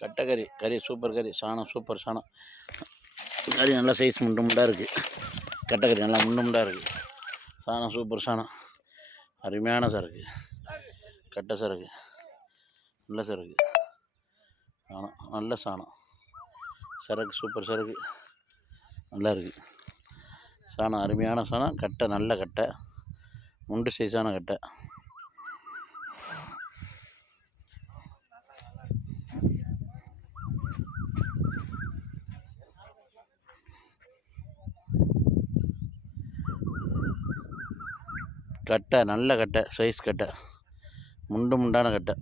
கட்டை கறி சூப்பர் கறி, சாணம் சூப்பர் சாணம். கறி நல்லா சைஸ் முண்டாக இருக்குது. கட்டை கறி நல்லா முண்டாக இருக்குது. சாணம் சூப்பர் சாணம், அருமையான சரக்கு. கட்டை சரக்கு, நல்ல சரக்கு, சாணம் நல்ல சாணம். சரக்கு சூப்பர் சரக்கு, நல்லா இருக்குது. சாணம் அருமையான சாணம். கட்டை நல்ல கட்டை, முண்டு சைஸான கட்டை. கட்டை நல்ல கட்டை, சைஸ் கட்டை, முண்டான கட்டை.